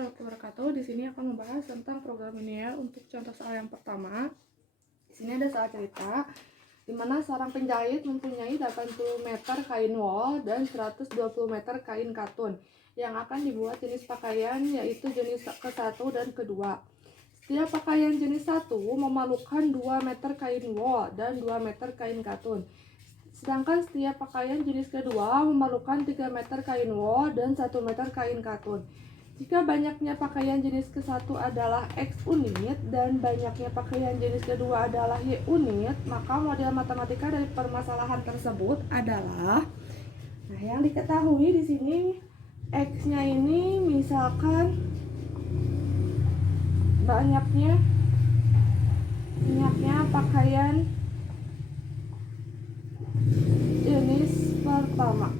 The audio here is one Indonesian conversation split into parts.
Wabarakatuh. Di sini akan membahas tentang program linear untuk contoh soal yang pertama. Di sini ada soal cerita di mana seorang penjahit mempunyai 80 meter kain wol dan 120 meter kain katun yang akan dibuat jenis pakaian yaitu jenis ke-1 dan kedua. Setiap pakaian jenis 1 memerlukan 2 meter kain wol dan 2 meter kain katun. Sedangkan setiap pakaian jenis kedua memerlukan 3 meter kain wol dan 1 meter kain katun. Jika banyaknya pakaian jenis ke-1 adalah X unit dan banyaknya pakaian jenis kedua adalah Y unit, maka model matematika dari permasalahan tersebut adalah, nah yang diketahui di sini X-nya ini misalkan banyaknya pakaian jenis pertama.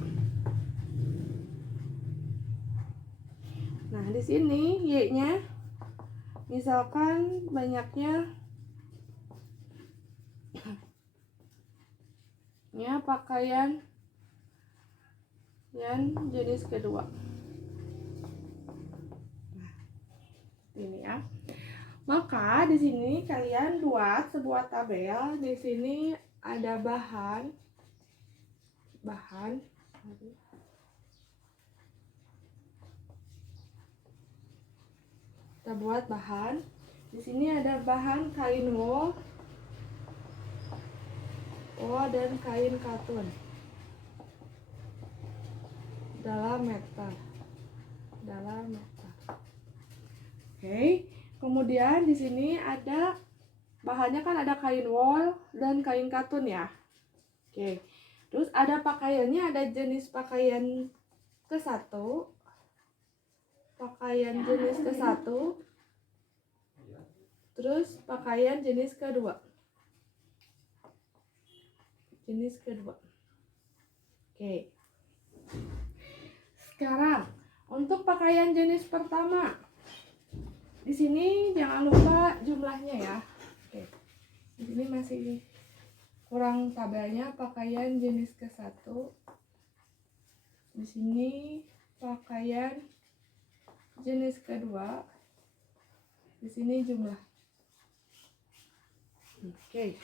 Nah, di sini Y-nya misalkan banyaknya pakaian yang jenis kedua. Nah, ini ya. Maka di sini kalian buat sebuah tabel. Di sini ada bahan. Kita buat bahan. Di sini ada bahan kain wol dan kain katun dalam meter. Oke. Kemudian di sini ada bahannya kan ada kain wol dan kain katun ya. Oke. Terus ada pakaiannya, ada jenis pakaian ke-1. Pakaian jenis ke-1. Terus pakaian jenis kedua. Oke. Sekarang untuk pakaian jenis pertama. Di sini jangan lupa jumlahnya ya. Oke. Di sini masih kurang tabelnya pakaian jenis ke-1. Di sini pakaian jenis kedua. Di sini jumlah. Oke.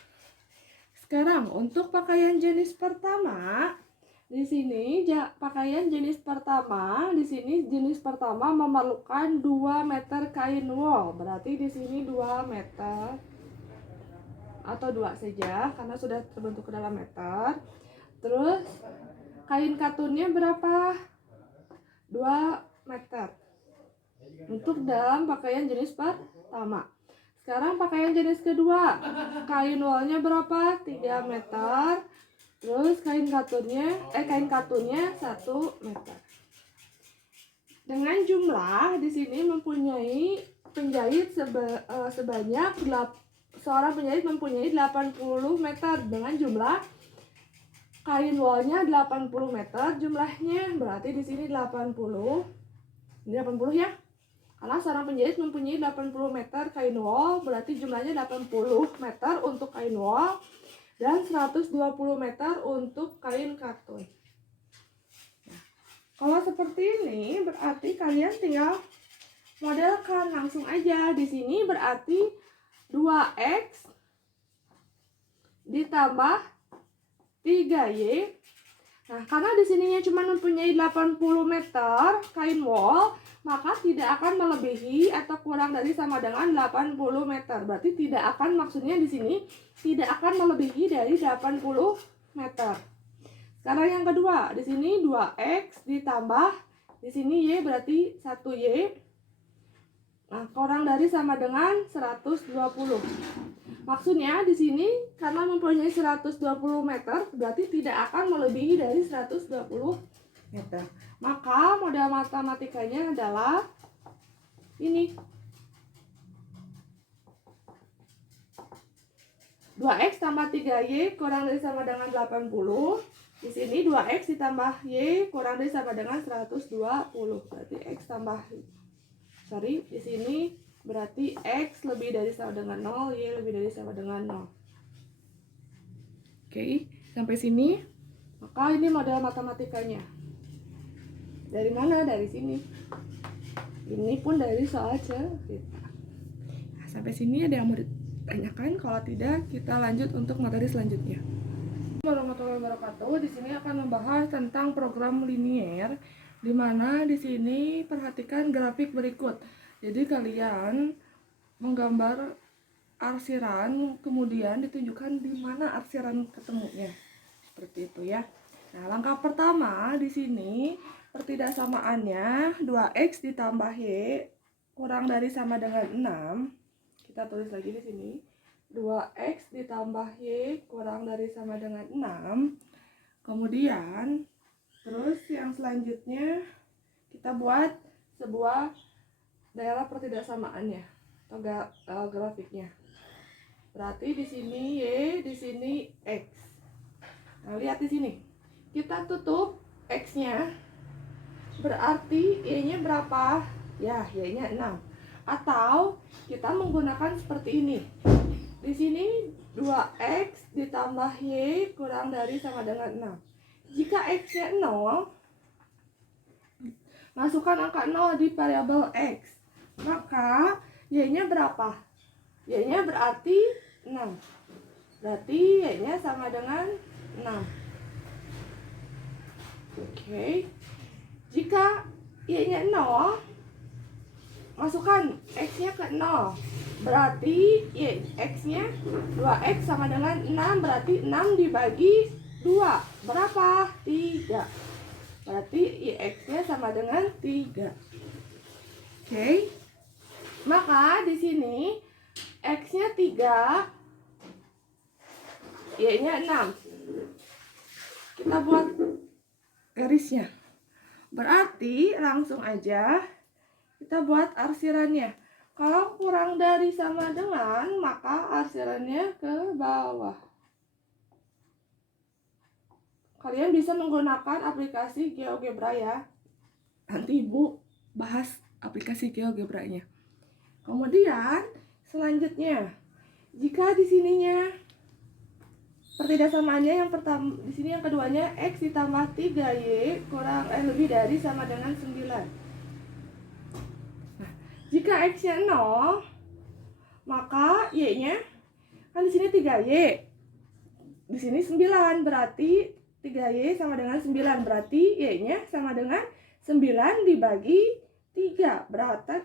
Sekarang untuk pakaian jenis pertama, di sini pakaian jenis pertama, di sini jenis pertama memerlukan 2 meter kain wol. Berarti di sini 2 meter atau 2 saja karena sudah terbentuk ke dalam meter. Terus kain katunnya berapa? 2 meter. Untuk dalam pakaian jenis pertama. Sekarang pakaian jenis kedua. Kain wolnya berapa? 3 meter. Terus kain katunnya 1 meter. Dengan jumlah di sini mempunyai penjahit seorang penjahit mempunyai 80 meter dengan jumlah kain wolnya 80 meter. Jumlahnya berarti di sini 80. Ini 80 ya. Karena seorang penjahit mempunyai 80 meter kain wol, berarti jumlahnya 80 meter untuk kain wol dan 120 meter untuk kain katun. Nah, kalau seperti ini berarti kalian tinggal modelkan langsung aja. Di sini berarti 2X ditambah 3Y. Nah, karena di sininya cuma mempunyai 80 meter kain wol, maka tidak akan melebihi atau kurang dari sama dengan 80 meter. Berarti tidak akan, maksudnya di sini tidak akan melebihi dari 80 meter. Sekarang yang kedua, di sini 2X ditambah di sini Y berarti 1Y. Nah, kurang dari sama dengan 120. Maksudnya di sini karena mempunyai 120 meter berarti tidak akan melebihi dari 120 meter. Maka model matematikanya adalah ini. 2X tambah 3Y kurang dari sama dengan 80. Di sini 2X ditambah Y kurang dari sama dengan 120. Berarti X tambah di sini berarti X lebih dari sama dengan 0, Y lebih dari sama dengan 0. Oke, sampai sini. Maka ini model matematikanya. Dari mana? Dari sini. Ini pun dari soal cerita. Nah, sampai sini ada yang mau ditanyakan? Kalau tidak, kita lanjut untuk materi selanjutnya. Warahmatullahi wabarakatuh. Di sini akan membahas tentang program linier, di mana di sini perhatikan grafik berikut. Jadi kalian menggambar arsiran, kemudian ditunjukkan di mana arsiran ketemunya. Seperti itu ya. Nah, langkah pertama di sini pertidaksamaannya 2x ditambah y kurang dari sama dengan 6. Kita tulis lagi di sini. 2x ditambah y kurang dari sama dengan 6. Kemudian terus yang selanjutnya kita buat sebuah daerah pertidaksamaannya atau grafiknya. Berarti di sini y, di sini x. Nah, lihat di sini. Kita tutup x-nya. Berarti y-nya berapa? Ya, y-nya 6. Atau kita menggunakan seperti ini. Di sini 2x ditambah y kurang dari sama dengan 6. Jika x-nya 0, masukkan angka 0 di variabel x. Maka y-nya berapa? Y-nya berarti 6. Berarti y-nya sama dengan 6. Oke. Jika y-nya 0, masukkan x-nya ke 0. Berarti x-nya 2x sama dengan 6. Berarti 6 dibagi 2. Berapa? 3. Berarti x-nya sama dengan 3. Oke. Maka di sini x-nya 3, y-nya 6. Kita buat garisnya. Berarti langsung aja kita buat arsirannya. Kalau kurang dari sama dengan, maka arsirannya ke bawah. Kalian bisa menggunakan aplikasi GeoGebra ya. Nanti Ibu bahas aplikasi GeoGebra-nya. Kemudian selanjutnya, jika di sininya pertidaksamaannya yang pertama, di sini yang keduanya x ditambah 3y kurang lebih dari sama dengan 9. Nah, jika x-nya 0, maka y-nya kan di sini 3y. Di sini 9, berarti 3y sama dengan 9, berarti y-nya sama dengan 9 dibagi 3.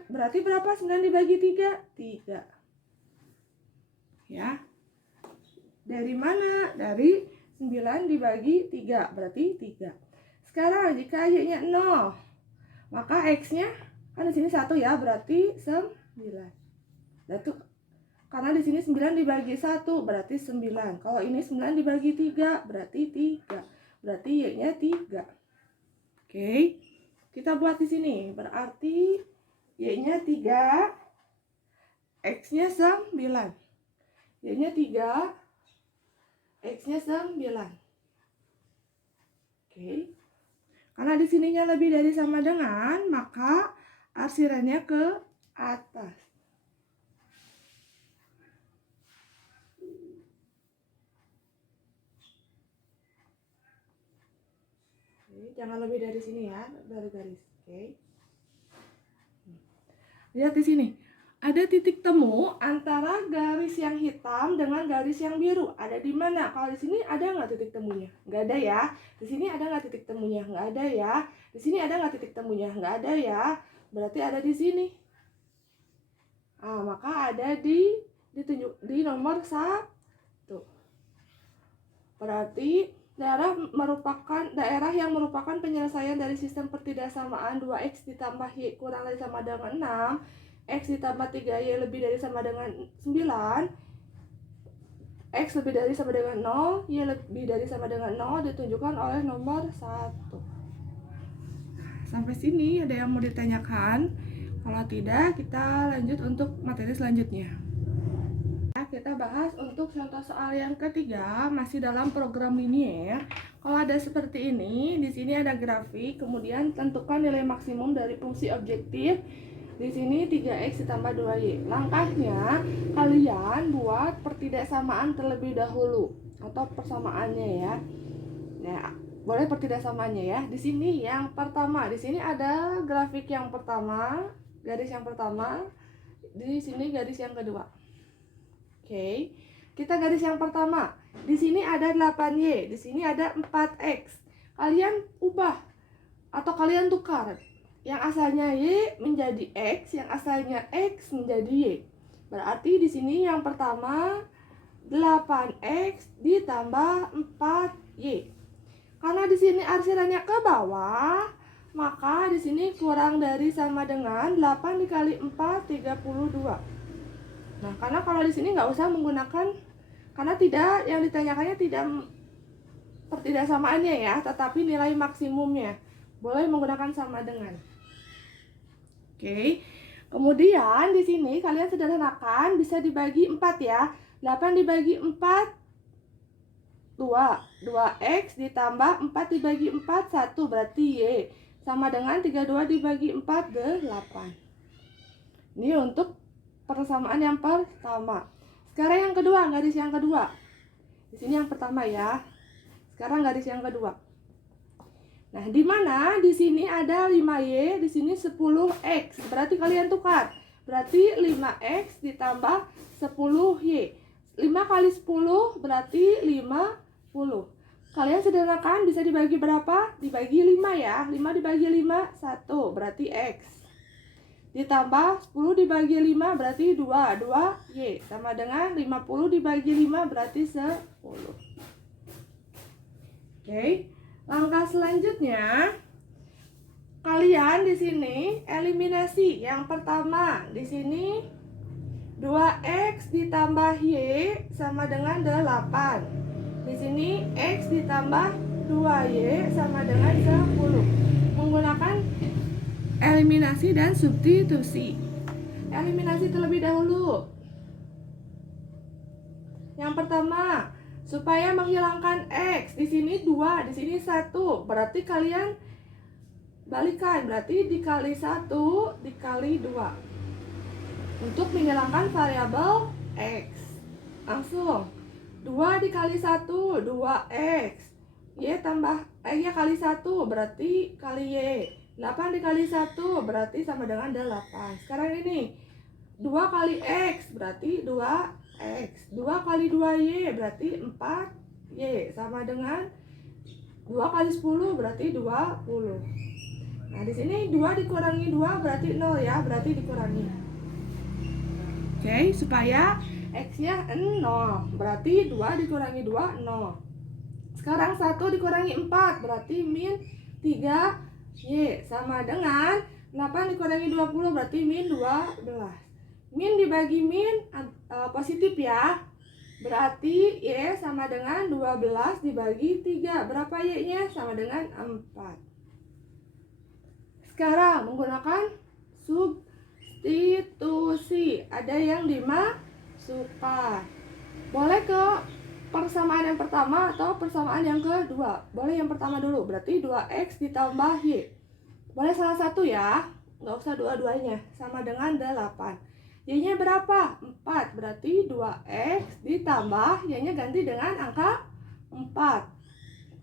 Berarti berapa 9 dibagi 3? 3. Ya. Dari mana? Dari 9 dibagi 3, berarti 3. Sekarang jika y-nya 0, maka x-nya kan di sini 1 ya, berarti 9. Karena di sini 9 dibagi 1, berarti 9. Kalau ini 9 dibagi 3, berarti 3. Berarti y-nya 3. Oke. Kita buat di sini. Berarti y-nya 3, x-nya 9. Y-nya 3, x-nya 9. Oke. Karena di sininya lebih dari sama dengan, maka arsirannya ke atas. Oke, jangan lebih dari sini ya, dari garis. Oke. Lihat di sini. Ada titik temu antara garis yang hitam dengan garis yang biru. Ada di mana? Kalau di sini ada nggak titik temunya? Nggak ada ya. Di sini ada nggak titik temunya? Nggak ada ya. Di sini ada nggak titik temunya? Nggak ada ya. Berarti ada di sini. Maka ada ditunjuk di nomor 1. Berarti daerah yang merupakan penyelesaian dari sistem pertidaksamaan 2x ditambah y kurang dari sama dengan 6. X ditambah 3y lebih dari sama dengan 9, X lebih dari sama dengan 0, Y lebih dari sama dengan 0 ditunjukkan oleh nomor 1. Sampai sini ada yang mau ditanyakan? Kalau tidak, kita lanjut untuk materi selanjutnya. Kita bahas untuk contoh soal yang ketiga, masih dalam program linier. Kalau ada seperti ini, di sini ada grafik, kemudian tentukan nilai maksimum dari fungsi objektif. Di sini 3x ditambah 2y. Langkahnya, kalian buat pertidaksamaan terlebih dahulu atau persamaannya ya. Nah, boleh pertidaksamaannya ya. Di sini yang pertama, di sini ada grafik yang pertama. garis yang pertama, di sini garis yang kedua. Oke. Kita garis yang pertama. Di sini ada 8Y, di sini ada 4X. Kalian ubah atau kalian tukar. Yang asalnya Y menjadi X, yang asalnya X menjadi Y. Berarti di sini yang pertama 8X ditambah 4Y. Karena di sini arsirannya ke bawah, maka di sini kurang dari sama dengan 8 dikali 4, 32. Nah, karena kalau di sini nggak usah menggunakan, karena tidak, yang ditanyakannya tidak pertidaksamaannya ya, tetapi nilai maksimumnya. Boleh menggunakan sama dengan. Oke. Kemudian di sini kalian sederhanakan, bisa dibagi 4 ya. 8 dibagi 4 2. 2X ditambah 4 dibagi 4 1, berarti Y. Sama dengan 32 dibagi 4 8. Ini untuk persamaan yang pertama. Sekarang yang kedua, garis yang kedua. Di sini yang pertama ya. Sekarang garis yang kedua. Nah, di mana di sini ada 5Y, di sini 10X. Berarti kalian tukar. Berarti 5X ditambah 10Y. 5 kali 10 berarti 50. Kalian sederhanakan, bisa dibagi berapa? Dibagi 5 ya. 5 dibagi 5 1, berarti X. Ditambah 10 dibagi 5 berarti 2, 2Y. Sama dengan 50 dibagi 5 berarti 10. Oke. Langkah selanjutnya, kalian di sini eliminasi. Yang pertama, di sini 2X ditambah Y sama dengan 8. Di sini X ditambah 2Y sama dengan 10. Menggunakan eliminasi dan substitusi. Eliminasi terlebih dahulu. Yang pertama, supaya menghilangkan X, di sini 2, di sini 1. Berarti kalian balikan, berarti dikali 1 dikali 2. Untuk menghilangkan variabel X. Langsung 2 dikali 1, 2X. Y tambah Y kali 1 berarti kali Y. 8 dikali 1 berarti sama dengan 8. Sekarang ini 2 kali X berarti 2X. 2 kali 2Y berarti 4Y. Sama dengan 2 kali 10 berarti 20. Nah, di sini 2 dikurangi 2 berarti 0 ya, berarti dikurangi. Oke, supaya X-nya 0. Berarti 2 dikurangi 2, 0. Sekarang 1 dikurangi 4 berarti min 3Y. Sama dengan 8 dikurangi 20 berarti min 12. Min dibagi min positif ya. Berarti Y sama dengan 12 dibagi 3. Berapa Y-nya? Sama dengan 4. Sekarang menggunakan substitusi. Ada yang dimasukkan. Boleh ke persamaan yang pertama atau persamaan yang kedua. Boleh yang pertama dulu. Berarti 2X ditambah Y. Boleh salah satu ya. Nggak usah dua-duanya. Sama dengan 8. Y-nya berapa? 4. Berarti 2X ditambah Y-nya ganti dengan angka 4.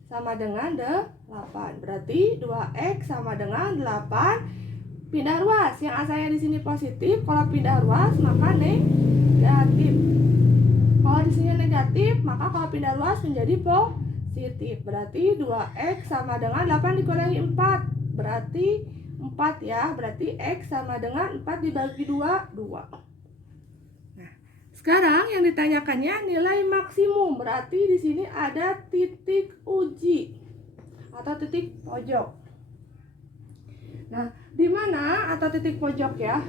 Sama dengan 8. Berarti 2X sama dengan 8. Pindah ruas. Yang asalnya di sini positif, kalau pindah ruas maka negatif. Kalau di sini negatif, maka kalau pindah ruas menjadi positif. Berarti 2X sama dengan 8 dikurangi 4. Berarti 4 ya. Berarti X sama dengan 4 dibagi 2, 2. Nah, sekarang yang ditanyakannya nilai maksimum. Berarti di sini ada titik uji atau titik pojok. Nah, di mana atau titik pojok ya?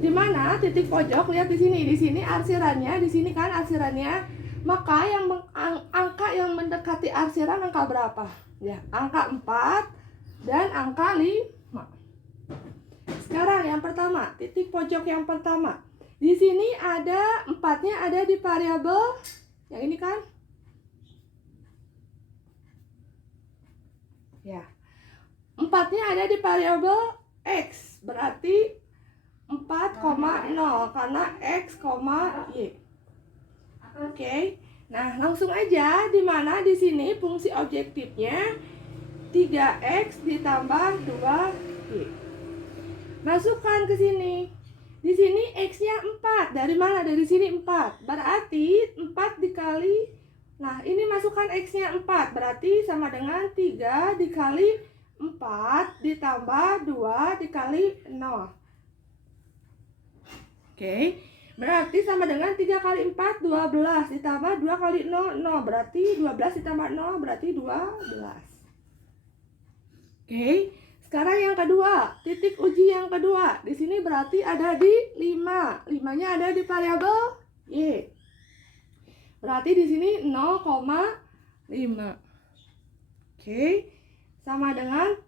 Di mana titik pojok? Lihat di sini. Di sini arsirannya, di sini kan arsirannya. Maka yang angka yang mendekati arsiran angka berapa? Ya, angka 4 dan angka 5. Sekarang yang pertama, titik pojok yang pertama. Di sini ada 4-nya ada di variabel yang ini kan? Ya. 4-nya ada di variabel X. Berarti 4,0 karena X, Y. Oke. Nah, langsung aja di mana di sini fungsi objektifnya 3X ditambah 2Y. Masukkan ke sini. Di sini X-nya 4. Dari mana? Dari sini 4. Berarti 4 dikali. Nah, ini masukkan X-nya 4. Berarti sama dengan 3 dikali 4 ditambah 2 dikali 0. Oke. Berarti sama dengan 3 kali 4, 12. Ditambah 2 kali 0, 0. Berarti 12 ditambah 0, berarti 12. Oke. Sekarang yang kedua, titik uji yang kedua. Di sini berarti ada di 5. 5-nya ada di variabel Y. Berarti di sini 0,5. Oke. Sama dengan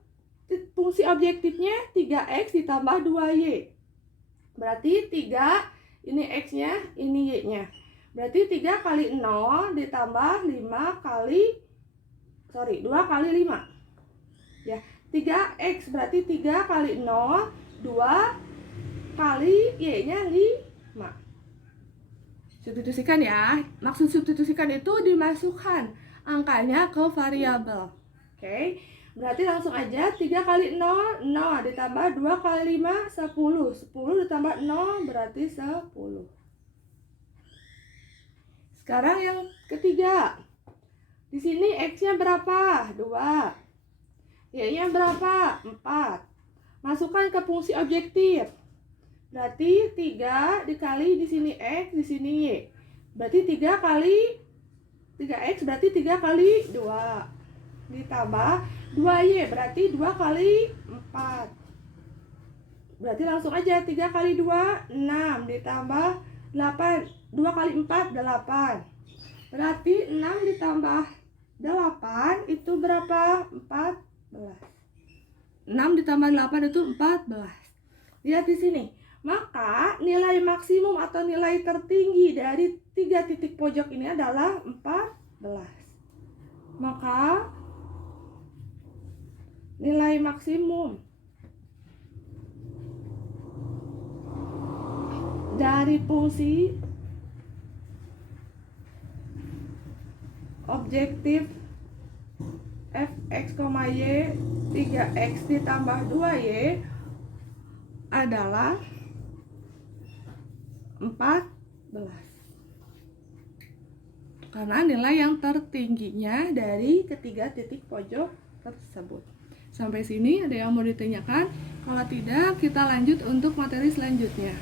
fungsi objektifnya 3X ditambah 2Y. Berarti 3, ini X-nya, ini Y-nya. Berarti 3 kali 0 ditambah 2 kali 5. Ya, 3X berarti 3 kali 0, 2 kali Y-nya 5. Substitusikan ya. Maksud substitusikan itu dimasukkan angkanya ke variabel. Oke. Berarti langsung aja 3 kali 0, 0 ditambah 2 kali 5, 10. 10 ditambah 0 berarti 10. Sekarang yang ketiga. Di sini X-nya berapa? 2. Y-nya berapa? 4. Masukkan ke fungsi objektif. Berarti 3 dikali di sini X, di sini Y. Berarti 3 kali 3X berarti 3 kali 2. Ditambah 2Y berarti 2 kali 4. Berarti langsung aja 3 kali 2, 6. Ditambah 8. 2 kali 4, 8. Berarti 6 ditambah 8 itu berapa? 14. 6 ditambah 8 itu 14. Lihat di sini. Maka nilai maksimum atau nilai tertinggi dari 3 titik pojok ini adalah 14. Maka nilai maksimum dari fungsi objektif fx, y 3x ditambah 2y adalah 14. Karena nilai yang tertingginya dari ketiga titik pojok tersebut. Sampai sini ada yang mau ditanyakan? Kalau tidak, kita lanjut untuk materi selanjutnya.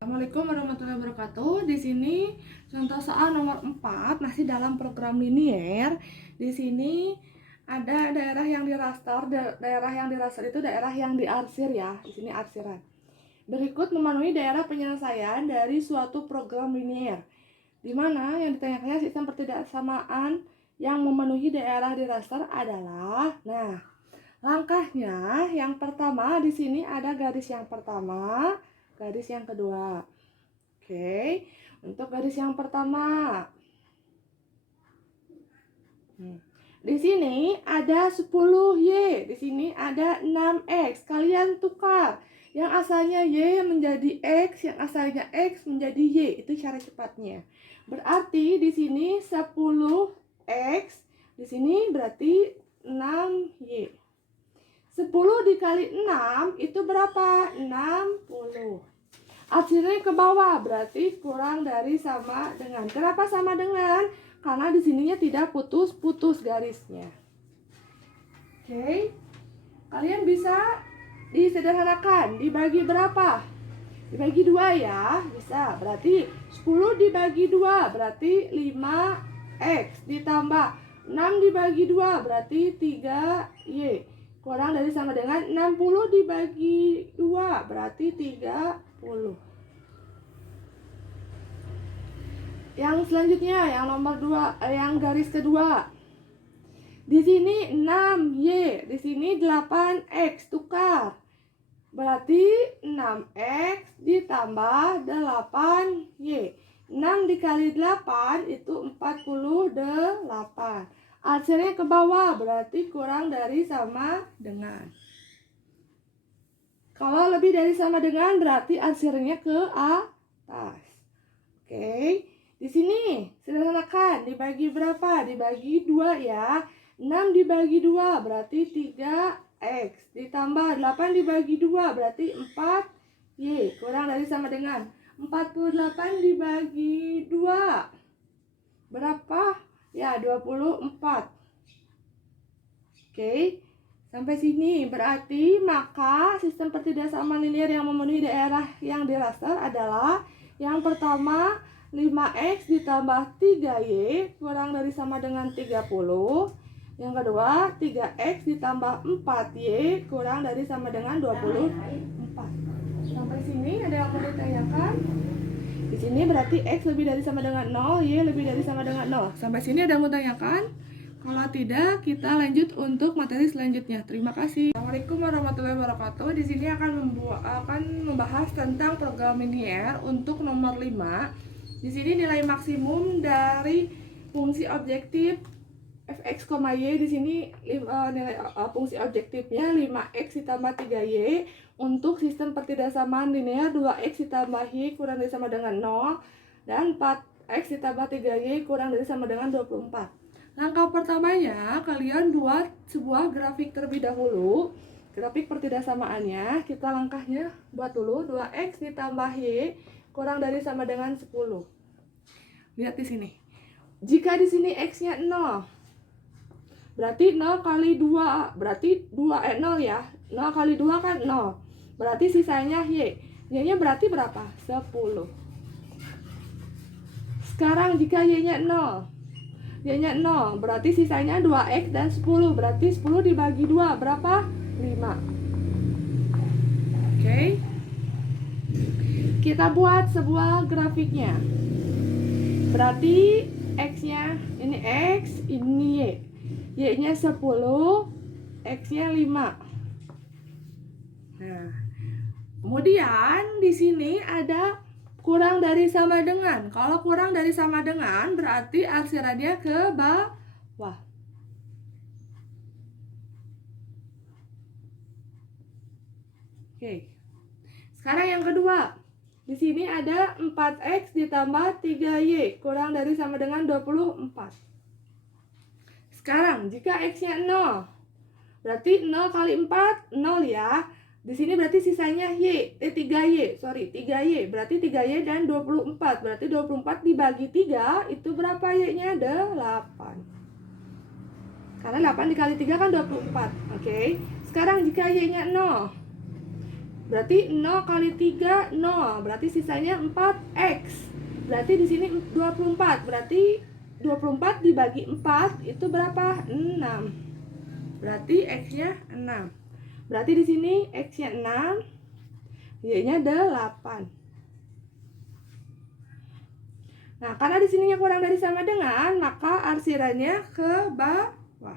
Assalamualaikum warahmatullahi wabarakatuh. Di sini contoh soal nomor 4 masih dalam program linier. Di sini ada daerah yang diraster. Daerah yang diraster itu daerah yang diarsir ya. Di sini arsiran. Berikut memenuhi daerah penyelesaian dari suatu program linier. Di mana yang ditanyakannya sistem pertidaksamaan yang memenuhi daerah di raster adalah, nah, langkahnya yang pertama di sini ada garis yang pertama, garis yang kedua. Oke, untuk garis yang pertama, di sini ada 10Y, di sini ada 6X. Kalian tukar. Yang asalnya Y menjadi X, yang asalnya X menjadi Y. Itu cara cepatnya. Berarti di sini 10X, di sini berarti 6Y. 10 dikali 6 itu berapa? 60. Arsirnya ke bawah, berarti kurang dari sama dengan. Kenapa sama dengan? Karena di sininya tidak putus-putus garisnya. Oke. Kalian bisa disederhanakan, dibagi berapa? Dibagi 2 ya, bisa. Berarti 10 dibagi 2 berarti 5X ditambah 6 dibagi 2 berarti 3Y. Kurang dari sama dengan 60 dibagi 2 berarti 30. Yang selanjutnya, yang nomor 2, yang garis kedua. Di sini 6Y, di sini 8X, tukar. Berarti 6X ditambah 8Y. 6 dikali 8 itu 48. Arsirnya ke bawah, berarti kurang dari sama dengan. Kalau lebih dari sama dengan, berarti arsirnya ke atas. Oke. Di sini, sederhanakan. Dibagi berapa? Dibagi 2 ya. 6 dibagi 2, berarti X ditambah 8 dibagi 2 berarti 4Y kurang dari sama dengan 48 dibagi 2 berapa? Ya, 24. Oke, sampai sini berarti maka sistem pertidaksaamaan linear yang memenuhi daerah yang di raster adalah yang pertama 5X ditambah 3Y kurang dari sama dengan 30. Yang kedua 3X ditambah 4Y kurang dari sama dengan 24. Sampai sini ada yang mau ditanyakan? Di sini berarti X lebih dari sama dengan 0, Y lebih dari sama dengan 0. Sampai sini ada yang mau tanyakan? Kalau tidak, kita lanjut untuk materi selanjutnya. Terima kasih. Assalamualaikum warahmatullahi wabarakatuh. Di sini akan membahas tentang program linear untuk nomor 5. Di sini nilai maksimum dari fungsi objektif fx, y. Di sini nilai fungsi objektifnya 5x ditambah 3y untuk sistem pertidaksaamaan linear 2x ditambah y kurang dari sama dengan 0 dan 4x ditambah 3y kurang dari sama dengan 24. Langkah pertamanya kalian buat sebuah grafik terlebih dahulu. Grafik pertidaksamaannya kita langkahnya buat dulu 2x ditambah y kurang dari sama dengan 10. Lihat di sini. Jika di sini x-nya 0, berarti 0 kali 2, berarti 0 ya. 0 kali 2 kan 0. Berarti sisanya Y. Y-nya berarti berapa? 10. Sekarang jika Y-nya 0. Y-nya 0, berarti sisanya 2X dan 10. Berarti 10 dibagi 2, berapa? 5. Oke. Kita buat sebuah grafiknya. Berarti X-nya, ini X, ini Y. Y-nya 10, X-nya 5. Nah, kemudian di sini ada kurang dari sama dengan. Kalau kurang dari sama dengan berarti arsirannya ke bawah. Oke. Sekarang yang kedua. Di sini ada 4X ditambah 3Y kurang dari sama dengan 24. Sekarang jika X-nya 0, berarti 0 kali 4 0 ya. Di sini berarti sisanya 3Y, berarti 3Y dan 24. Berarti 24 dibagi 3 itu berapa Y-nya? 8. Karena 8 dikali 3 kan 24. Oke. Sekarang jika Y-nya 0, berarti 0 kali 3 0. Berarti sisanya 4X. Berarti di sini 24. Berarti 24 dibagi 4 itu berapa? 6. Berarti X-nya 6. Berarti di sini X-nya 6, Y-nya 8. Nah, karena di sininya kurang dari sama dengan, maka arsirannya ke bawah.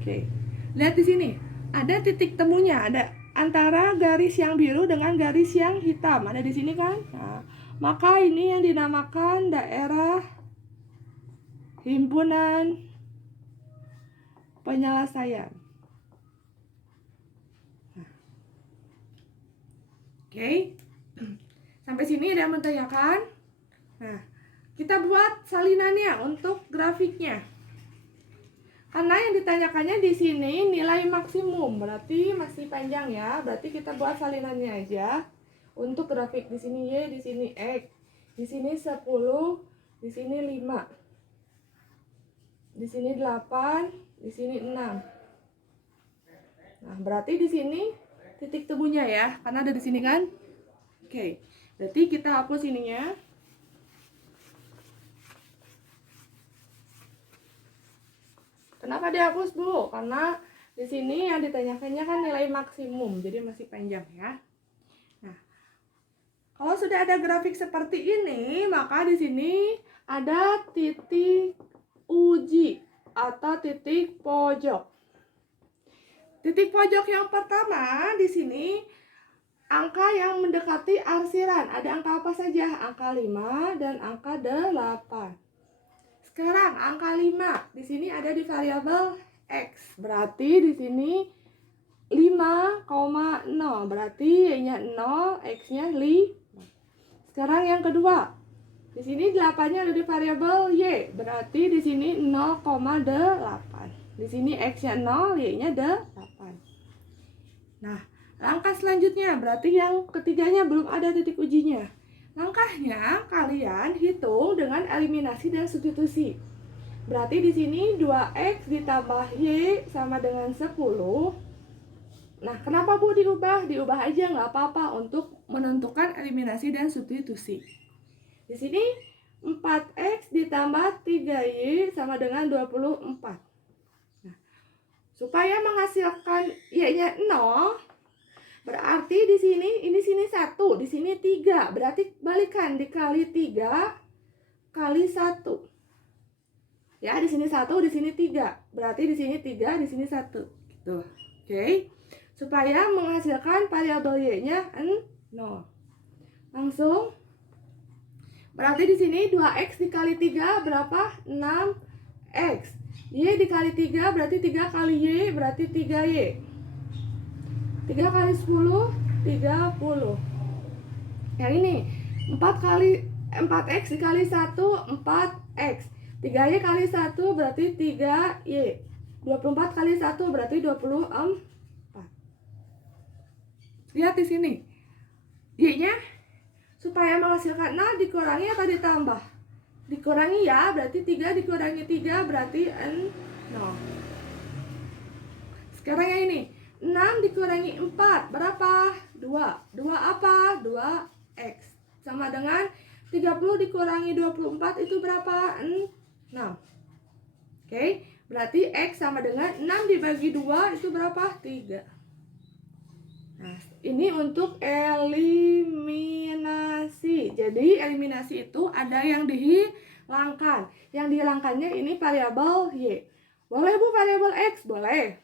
Oke. Lihat di sini. Ada titik temunya, ada antara garis yang biru dengan garis yang hitam. Ada di sini kan? Nah, maka ini yang dinamakan daerah himpunan penyelesaian. Nah. Oke. Sampai sini ada yang menanyakan? Nah, kita buat salinannya untuk grafiknya. Karena yang ditanyakannya di sini nilai maksimum, berarti masih panjang ya. Berarti kita buat salinannya aja. Untuk grafik di sini Y, di sini X, di sini 10, di sini 5, di sini 8, di sini 6. Nah, berarti di sini titik temunya ya, karena ada di sini kan. Oke, berarti kita hapus ininya. Kenapa dihapus dulu? Karena di sini yang ditanyakannya kan nilai maksimum, jadi masih panjang ya. Nah, kalau sudah ada grafik seperti ini, maka di sini ada titik uji atau titik pojok. Titik pojok yang pertama di sini angka yang mendekati arsiran. Ada angka apa saja? Angka 5 dan angka 8. Sekarang angka 5 di sini ada di variabel X. Berarti di sini 5,0. Berarti Y-nya 0, X-nya 5. Sekarang yang kedua. Di sini 8-nya ada di variabel Y, berarti di sini 0,8. Di sini X-nya 0, Y-nya 8. Nah, langkah selanjutnya berarti yang ketiganya belum ada titik ujinya. Langkahnya kalian hitung dengan eliminasi dan substitusi. Berarti di sini 2X ditambah Y sama dengan 10. Nah, kenapa Bu diubah? Diubah aja nggak apa-apa untuk menentukan eliminasi dan substitusi. Di sini 4X ditambah 3Y sama dengan 24. Nah, supaya menghasilkan Y-nya 0, berarti di sini 1, di sini 3. Berarti balikan, dikali 3 kali 1. Ya, di sini 1, di sini 3. Berarti di sini 3, di sini 1. Gitu. Oke. Supaya menghasilkan variabel Y-nya 0. Langsung. Berarti di sini 2X dikali 3 berapa? 6X. Y dikali 3 berarti 3 kali Y berarti 3Y. 3 kali 10, 30. Yang ini 4X dikali 1, 4X. 3Y kali 1 berarti 3Y. 24 kali 1 berarti 24. Lihat di sini. Y-nya supaya menghasilkan 0 dikurangi atau ditambah? Dikurangi ya, berarti 3 dikurangi 3 berarti 0. Sekarang yang ini, 6 dikurangi 4 berapa? 2. 2 apa? 2X. Sama dengan 30 dikurangi 24 itu berapa? 6. Oke, berarti X sama dengan 6 dibagi 2 itu berapa? 3. Nah, ini untuk eliminasi. Jadi eliminasi itu ada yang dihilangkan. Yang dihilangkannya ini variabel Y. Boleh Bu variabel X? Boleh.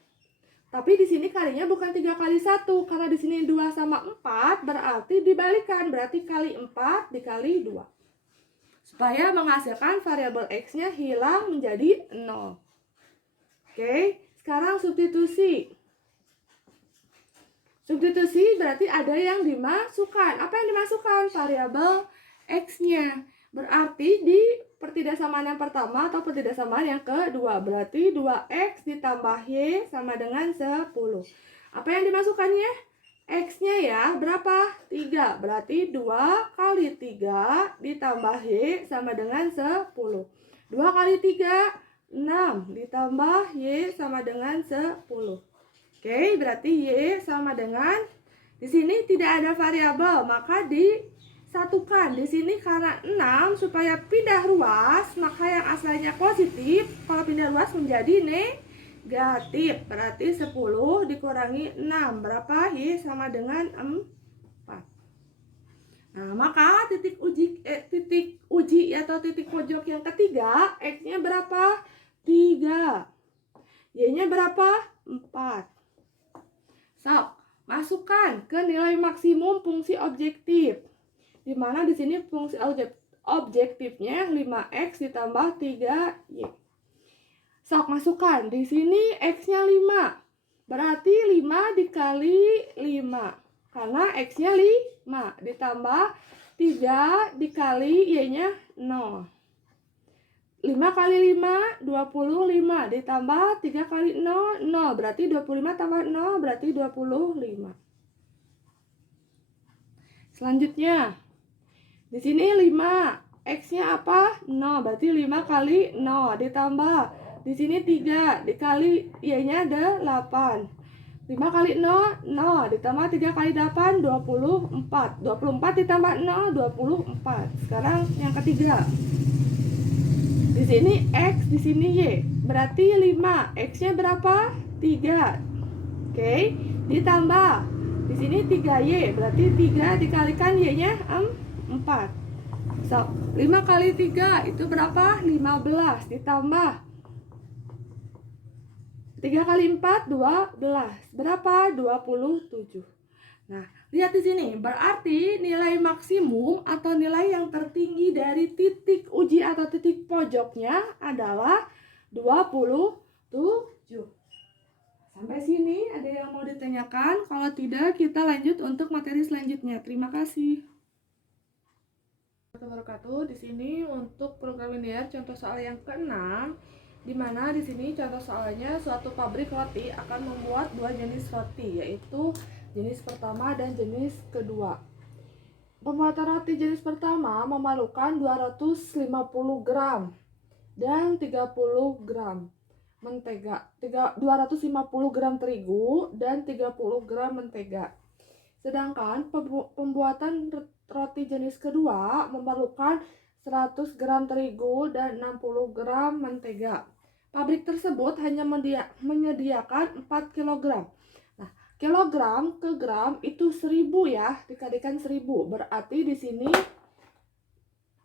Tapi di sini kalinya bukan 3 kali 1, karena di sini 2 sama 4 berarti dibalikan, berarti kali 4 dikali 2. Supaya menghasilkan variabel X-nya hilang menjadi 0. Oke, sekarang substitusi. Substitusi berarti ada yang dimasukkan. Apa yang dimasukkan? Variabel X-nya. Berarti di pertidaksamaan yang pertama atau pertidaksamaan yang kedua. Berarti 2X ditambah Y sama dengan 10. Apa yang dimasukkannya? X-nya ya, berapa? 3. Berarti 2 kali 3 ditambah Y sama dengan 10. 2 kali 3, 6. Ditambah Y sama dengan 10. Oke, berarti Y sama dengan, di sini tidak ada variabel, maka disatukan. Di sini karena 6, supaya pindah ruas, maka yang asalnya positif, kalau pindah ruas menjadi negatif. Berarti 10 dikurangi 6, berapa? Y sama dengan 4. Nah, maka titik uji atau titik pojok yang ketiga, X-nya berapa? 3. Y-nya berapa? 4. So, masukkan ke nilai maksimum fungsi objektif. Di mana di sini fungsi objektifnya 5X ditambah 3Y. So, masukkan. Di sini X-nya 5. Berarti 5 dikali 5. Karena X-nya 5. Ditambah 3 dikali Y-nya 0. 5 kali 5, 25. Ditambah 3 kali 0, 0. Berarti 25 tambah 0, berarti 25. Selanjutnya, di sini 5. X-nya apa? 0. Berarti 5 kali 0. Ditambah, di sini 3. Dikali Y-nya ada 8. 5 kali 0, 0. Ditambah 3 kali 8, 24. 24 ditambah 0, 24. Sekarang yang ketiga. Di sini X, di sini Y. Berarti 5. X-nya berapa? 3. Oke, ditambah. Di sini 3Y. Berarti 3 dikalikan Y-nya 4. So, 5 kali 3 itu berapa? 15. Ditambah 3 kali 4, 12. Berapa? 27. Nah, lihat di sini, berarti nilai maksimum atau nilai yang tertinggi dari titik uji atau titik pojoknya adalah 27. Sampai sini ada yang mau ditanyakan? Kalau tidak, kita lanjut untuk materi selanjutnya. Terima kasih. warahmatullahi wabarakatuh. Di sini untuk program linear contoh soal yang ke-6, di mana di sini contoh soalnya suatu pabrik roti akan membuat dua jenis roti, yaitu jenis pertama dan jenis kedua. Pembuatan roti jenis pertama memerlukan 250 gram dan 30 gram mentega, 250 gram terigu dan 30 gram mentega. Sedangkan pembuatan roti jenis kedua memerlukan 100 gram terigu dan 60 gram mentega. Pabrik tersebut hanya menyediakan 4 kg. Nah, kilogram ke gram itu 1000 ya, dikalikan 1000. Berarti di sini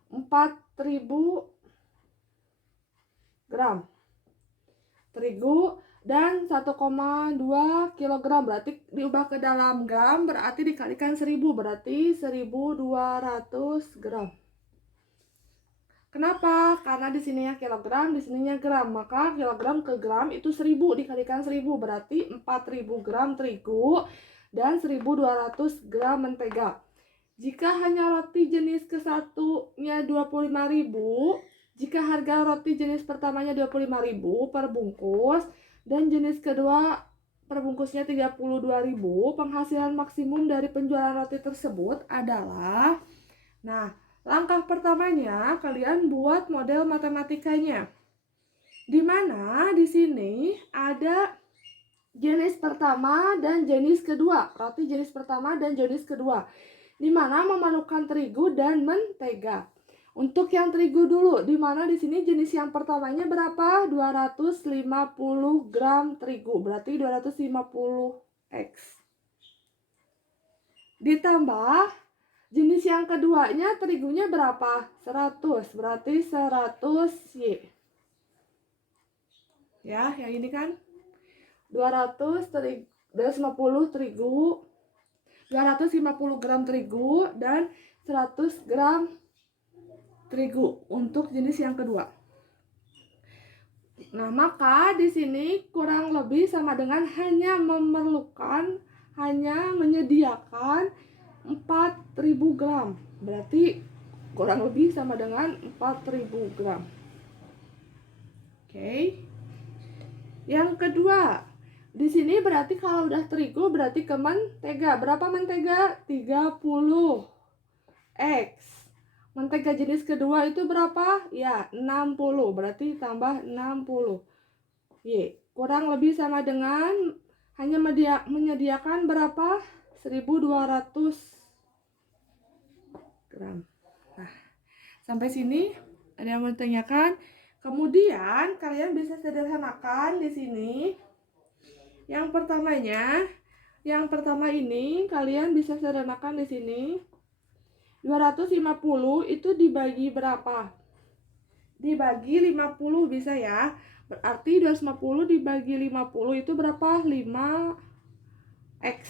4000 gram terigu dan 1,2 kg, berarti diubah ke dalam gram, berarti dikalikan 1000, berarti 1200 gram. Kenapa? Karena di sininya kilogram, di sininya gram, maka kilogram ke gram itu 1000 dikalikan 1000, berarti 4000 gram terigu dan 1200 gram mentega. Jika hanya roti jenis ke-1-nya 25.000, jika harga roti jenis pertamanya 25.000 per bungkus dan jenis kedua per bungkusnya 32.000, penghasilan maksimum dari penjualan roti tersebut adalah, nah, langkah pertamanya kalian buat model matematikanya. Di mana di sini ada jenis pertama dan jenis kedua, roti jenis pertama dan jenis kedua, di mana memerlukan terigu dan mentega. Untuk yang terigu dulu, di mana di sini jenis yang pertamanya berapa? 250 gram terigu, berarti 250 X. Ditambah jenis yang keduanya terigunya berapa? 100, berarti 100 Y. Ya, yang ini kan 250 terigu, 250 gram terigu dan 100 gram terigu untuk jenis yang kedua. Nah, maka di sini kurang lebih sama dengan hanya menyediakan 4000 gram. Berarti kurang lebih sama dengan 4000 gram. Oke. Yang kedua, di sini berarti kalau udah terigu berarti ke mentega. Berapa mentega? 30 X. Mentega jenis kedua itu berapa? Ya, 60. Berarti tambah 60 Y. Kurang lebih sama dengan hanya menyediakan berapa? 1200 gram. Nah, sampai sini ada yang mau ditanyakan? Kemudian kalian bisa sederhanakan di sini. Yang pertama ini kalian bisa sederhanakan di sini. 250 itu dibagi berapa? Dibagi 50 bisa ya. Berarti 250 dibagi 50 itu berapa? 5X.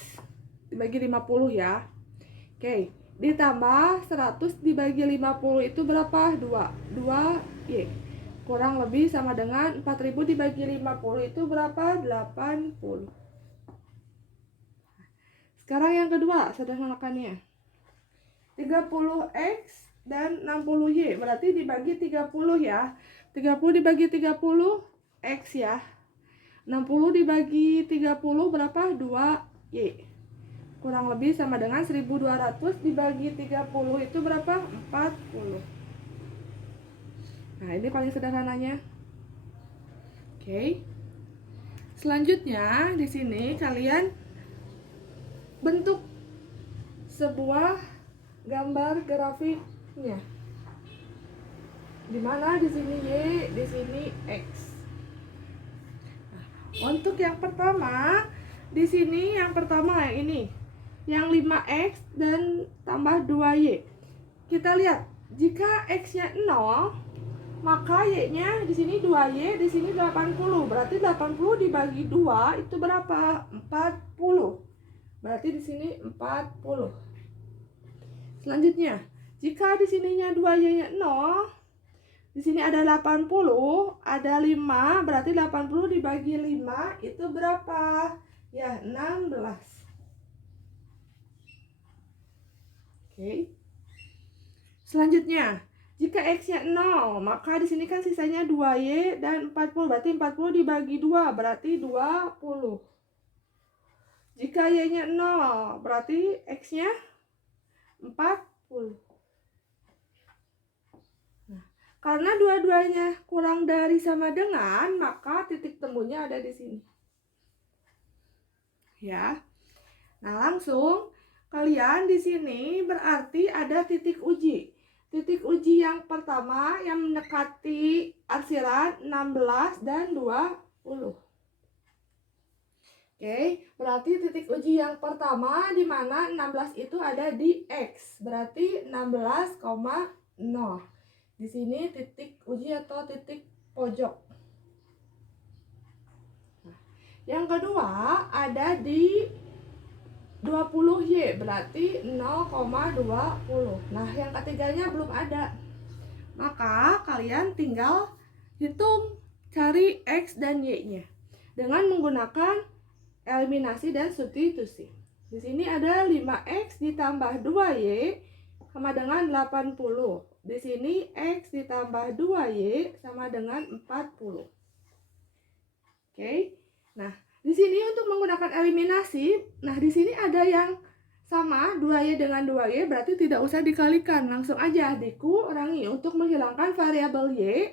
Dibagi 50 ya. Oke. Ditambah 100 dibagi 50 itu berapa? 2Y. Kurang lebih sama dengan 4000 dibagi 50 itu berapa? 80. Sekarang yang kedua, sederhanakannya. 30X dan 60Y, berarti dibagi 30 ya. 30 dibagi 30 X ya. 60 dibagi 30 berapa? 2Y. Kurang lebih sama dengan 1200 dibagi 30 itu berapa? 40. Nah, ini paling sederhananya. Oke. Selanjutnya di sini kalian bentuk sebuah gambar grafiknya. Di mana di sini Y, di sini X. Nah, untuk yang pertama, di sini yang pertama yang ini, yang 5X dan tambah 2Y. Kita lihat, jika X-nya 0, maka Y-nya di sini 2Y, di sini 80. Berarti 80 dibagi 2 itu berapa? 40. Berarti di sini 40. Selanjutnya, jika di sininya 2Y-nya 0, di sini ada 80, ada 5, berarti 80 dibagi 5 itu berapa? Ya, 16. Oke. Selanjutnya, jika X-nya 0, maka di sini kan sisanya 2Y dan 40. Berarti 40 dibagi 2, berarti 20. Jika Y-nya 0, berarti X-nya 40. Nah, karena dua-duanya kurang dari sama dengan, maka titik temunya ada di sini. Ya. Nah, langsung kalian di sini berarti ada titik uji. Titik uji yang pertama yang mendekati arsiran 16 dan 20. Oke, berarti titik uji yang pertama di mana 16 itu ada di X. Berarti 16,0. Di sini titik uji atau titik pojok. Nah, yang kedua ada di 20Y, berarti 0,20. Nah, yang ketiganya belum ada. Maka kalian tinggal hitung, cari X dan Y-nya dengan menggunakan eliminasi dan substitusi. Di sini ada 5X ditambah 2Y sama dengan 80. Di sini X ditambah 2Y sama dengan 40. Oke. Nah, di sini untuk menggunakan eliminasi, nah di sini ada yang sama 2Y dengan 2Y, berarti tidak usah dikalikan, langsung aja dikurangi. Untuk menghilangkan variabel Y,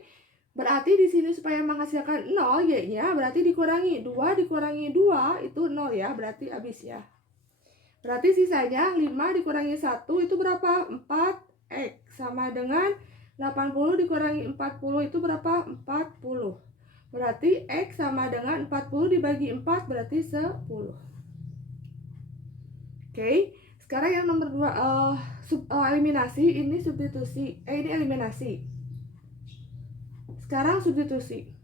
berarti di sini supaya menghasilkan 0 Y-nya berarti dikurangi 2 dikurangi 2 itu 0 ya, berarti habis ya. Berarti sisanya 5 dikurangi 1 itu berapa? 4X sama dengan 80 dikurangi 40 itu berapa? 40. Berarti X sama dengan 40 dibagi 4 berarti 10. Oke, sekarang yang nomor 2 eliminasi, ini substitusi. Ini eliminasi. Sekarang substitusi.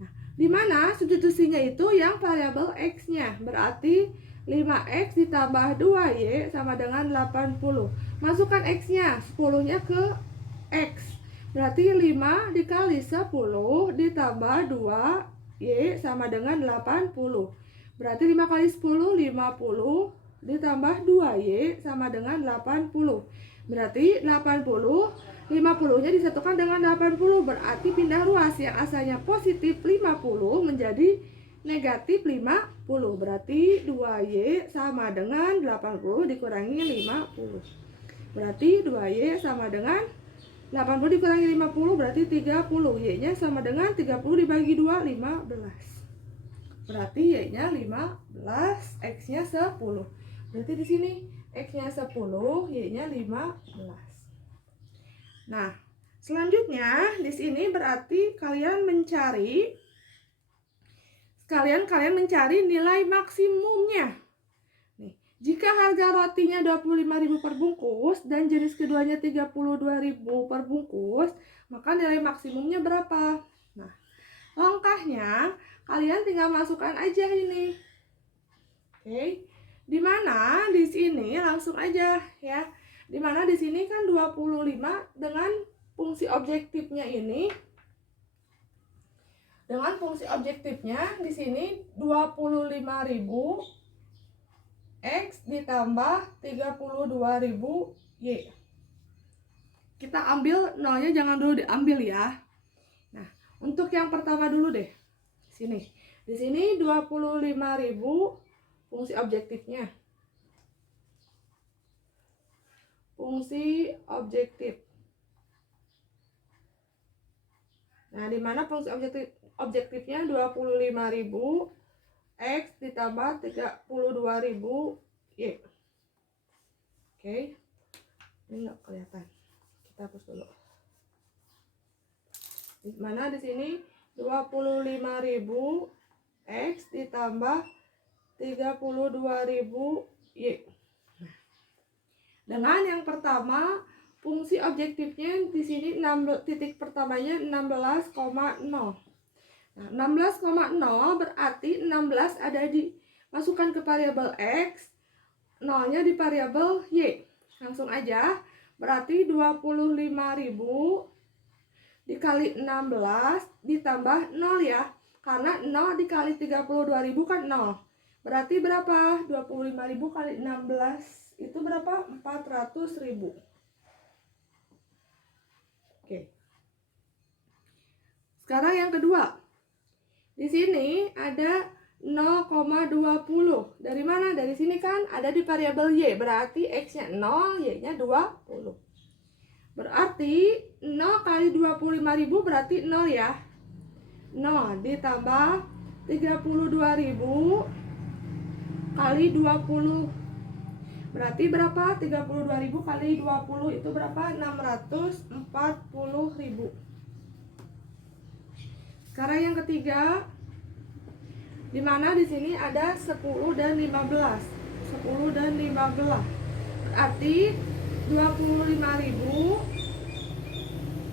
Nah, di mana substitusinya itu yang variabel X-nya. Berarti 5X ditambah 2Y sama dengan 80. Masukkan X-nya, 10-nya ke X. Berarti 5 dikali 10 ditambah 2Y sama dengan 80. Berarti 5 kali 10, 50 ditambah 2Y sama dengan 80. Berarti 80, 50-nya disatukan dengan 80. Berarti pindah ruas, yang asalnya positif 50 menjadi negatif 50. Berarti 2Y sama dengan 80 dikurangi 50. Berarti 2Y sama dengan 80 dikurangi 50 berarti 30. Y-nya sama dengan 30 dibagi 2, 15. Berarti Y-nya 15, X-nya 10. Berarti di sini X-nya 10, Y-nya 15. Nah, selanjutnya di sini berarti kalian mencari nilai maksimumnya. Jika harga rotinya 25.000 per bungkus dan jenis keduanya 32.000 per bungkus, maka nilai maksimumnya berapa? Nah, langkahnya kalian tinggal masukkan aja ini. Oke. Di mana di sini langsung aja ya. Di mana di sini kan 25 dengan fungsi objektifnya ini. Dengan fungsi objektifnya di sini 25.000 X ditambah 32.000 Y. Kita ambil nolnya, jangan dulu diambil ya. Nah, untuk yang pertama dulu deh. Sini. Di sini 25.000 fungsi objektifnya. Fungsi objektif. Nah, di mana fungsi objektifnya 25.000 X ditambah 32.000 Y. Oke. Ini enggak kelihatan. Kita hapus dulu. Di mana di sini 25.000 X ditambah 32.000 Y. Nah, dengan yang pertama fungsi objektifnya di sini titik pertamanya 16,0. Nah, 16,0 berarti 16 ada di masukkan ke variabel X, 0-nya di variabel Y. Langsung aja, berarti 25.000 dikali 16 ditambah 0 ya. Karena 0 dikali 32.000 kan 0. Berarti berapa? 25.000 kali 16 itu berapa? 400.000. Oke. Sekarang yang kedua. Di sini ada 0,20. Dari mana? Dari sini kan ada di variabel Y. Berarti X-nya 0, Y-nya 20. Berarti 0 kali 25.000 berarti 0 ya. 0 ditambah 32.000 kali 20. Berarti berapa? 32.000 kali 20 itu berapa? 640.000. Sekarang yang ketiga, di mana di sini ada 10 dan 15. 10 dan 15. Berarti 25.000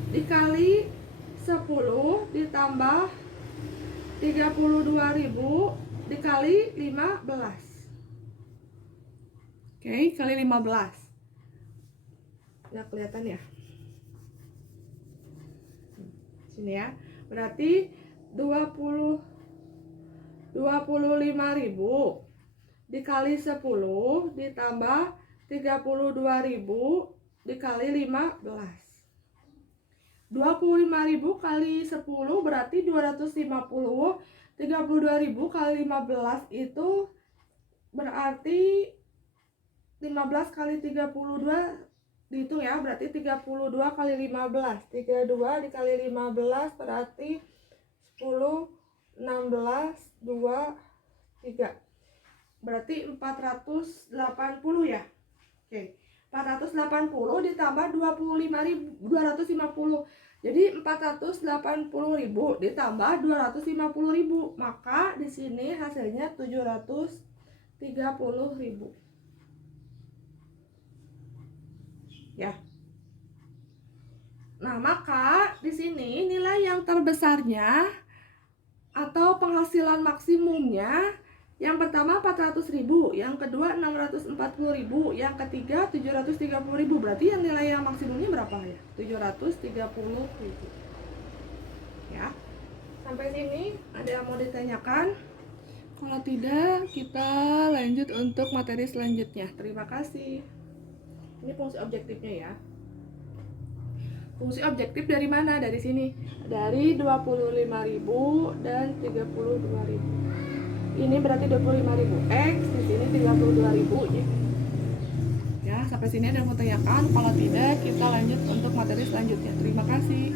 dikali 10 ditambah 32.000 dikali 15. Oke, kali 15. Nggak kelihatan ya? Sini ya. Berarti 25.000 dikali 10 ditambah 32.000 dikali 15. 25.000 kali 10 berarti 250. 32.000 kali 15 itu berarti 15 kali 32 dihitung ya, berarti 32 kali 15. 32 dikali 15 berarti 10, 16, 2, 3. Berarti 480 ya. Oke. 480 ditambah 25.250. Jadi 480.000 ditambah 250.000. Maka di sini hasilnya 730.000. Ya. Nah, maka di sini nilai yang terbesarnya atau penghasilan maksimumnya yang pertama 400.000, yang kedua 640.000, yang ketiga 730.000. Berarti yang nilai yang maksimumnya berapa ya? 730.000. Ya. Sampai sini ada yang mau ditanyakan? Kalau tidak, kita lanjut untuk materi selanjutnya. Terima kasih. Ini fungsi objektifnya ya. Fungsi objektif dari mana? Dari sini. Dari 25.000 dan 32.000. Ini berarti 25.000 X, di sini 32.000 ya. Ya, sampai sini ada yang mau tanyakan. Kalau tidak, kita lanjut untuk materi selanjutnya. Terima kasih.